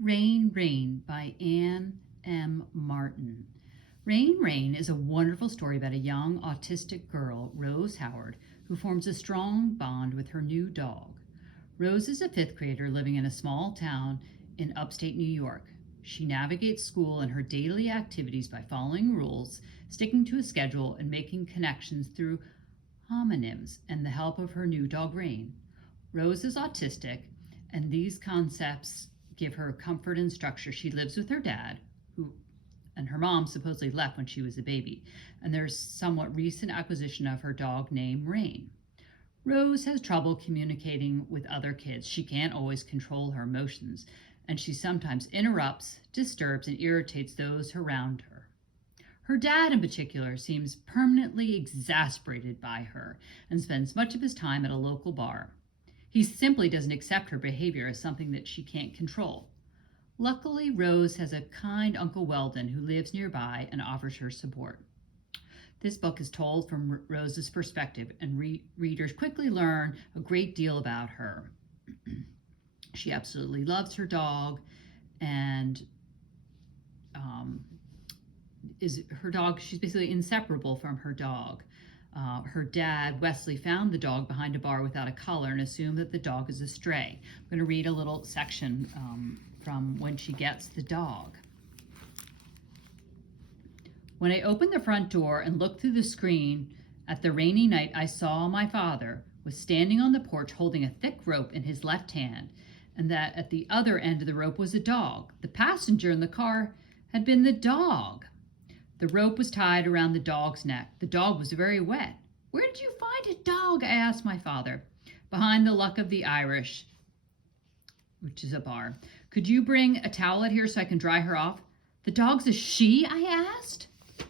Rain, Rain by Anne M. Martin. Rain, Rain is a wonderful story about a young autistic girl, Rose Howard, who forms a strong bond with her new dog. Rose is a fifth grader living in a small town in upstate New York. She navigates school and her daily activities by following rules, sticking to a schedule, and making connections through homonyms and the help of her new dog, Rain. Rose is autistic, and these concepts give her comfort and structure. She lives with her dad, who and her mom supposedly left when she was a baby, and there's somewhat recent acquisition of her dog named Rain. Rose has trouble communicating with other kids. She can't always control her emotions, and she sometimes interrupts, disturbs, and irritates those around her. Her dad, in particular, seems permanently exasperated by her and spends much of his time at a local bar. He simply doesn't accept her behavior as something that she can't control. Luckily, Rose has a kind Uncle Weldon who lives nearby and offers her support. This book is told from Rose's perspective, and readers quickly learn a great deal about her. She absolutely loves her dog, and she's basically inseparable from her dog. Her dad, Wesley, found the dog behind a bar without a collar and assumed that the dog is a stray. I'm going to read a little section from when she gets the dog. When I opened the front door and looked through the screen at the rainy night, I saw my father was standing on the porch holding a thick rope in his left hand, and that at the other end of the rope was a dog. The passenger in the car had been the dog. The rope was tied around the dog's neck. The dog was very wet. "Where did you find a dog?" I asked my father. "Behind the Luck of the Irish," which is a bar. "Could you bring a towel out here so I can dry her off?" "The dog's a she?" I asked.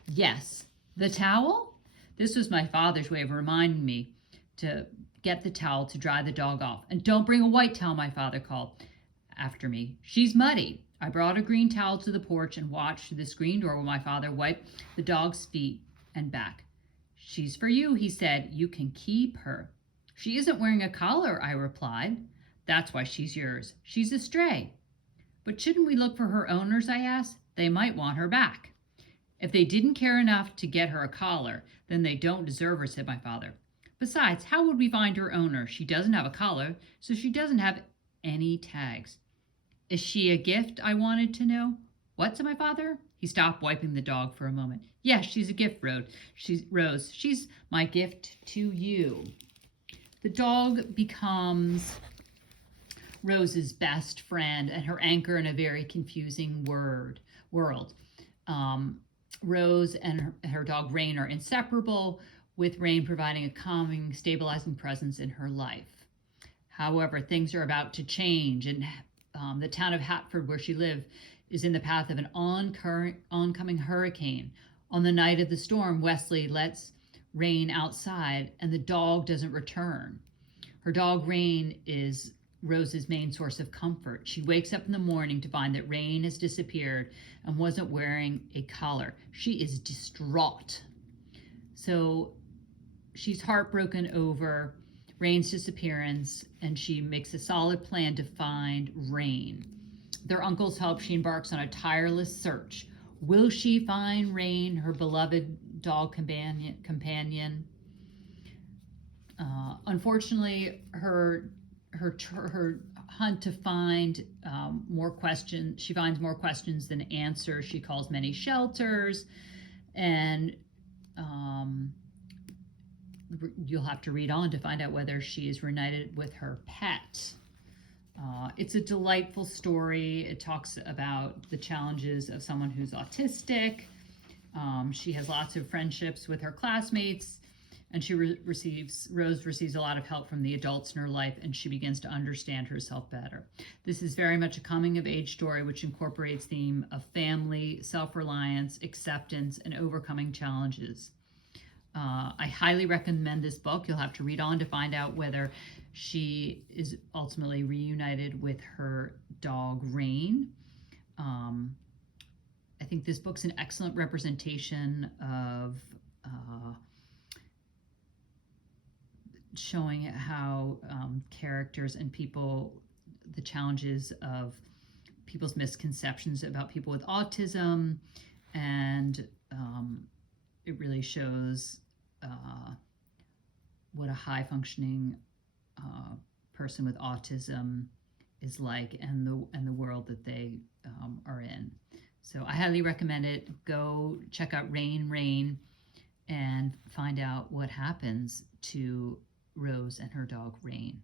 "Yes." "The towel?" This was my father's way of reminding me to get the towel to dry the dog off. "And don't bring a white towel," my father called after me. "She's muddy." I brought a green towel to the porch and watched through the screen door while my father wiped the dog's feet and back. "She's for you," he said. "You can keep her." "She isn't wearing a collar," I replied. "That's why she's yours. She's a stray." "But shouldn't we look for her owners?" I asked. "They might want her back." "If they didn't care enough to get her a collar, then they don't deserve her," said my father. "Besides, how would we find her owner? She doesn't have a collar, so she doesn't have any tags." "Is she a gift?" I wanted to know. "What?" said my father. He stopped wiping the dog for a moment. "Yes, she's a gift, Rose. She's my gift to you." The dog becomes Rose's best friend and her anchor in a very confusing world. Rose and her dog Rain are inseparable, with Rain providing a calming, stabilizing presence in her life. However, things are about to change, and the town of Hartford, where she lived, is in the path of an oncoming hurricane. On the night of the storm, Wesley lets Rain outside, and the dog doesn't return. Her dog Rain is Rose's main source of comfort. She wakes up in the morning to find that Rain has disappeared and wasn't wearing a collar. She is distraught. So she's heartbroken over Rain's disappearance, and she makes a solid plan to find Rain. With her uncle's help, she embarks on a tireless search. Will she find Rain, her beloved dog companion? Unfortunately, her hunt to find more questions. She finds more questions than answers. She calls many shelters, and you'll have to read on to find out whether she is reunited with her pet. It's a delightful story. It talks about the challenges of someone who's autistic. She has lots of friendships with her classmates, and Rose receives a lot of help from the adults in her life, and she begins to understand herself better. This is very much a coming of age story which incorporates theme of family, self-reliance, acceptance, and overcoming challenges. I highly recommend this book. You'll have to read on to find out whether she is ultimately reunited with her dog Rain. I think this book's an excellent representation of showing how characters and people, the challenges of people's misconceptions about people with autism, and it really shows what a high functioning person with autism is like, and the world that they are in. So I highly recommend it. Go check out Rain Rain and find out what happens to Rose and her dog Rain.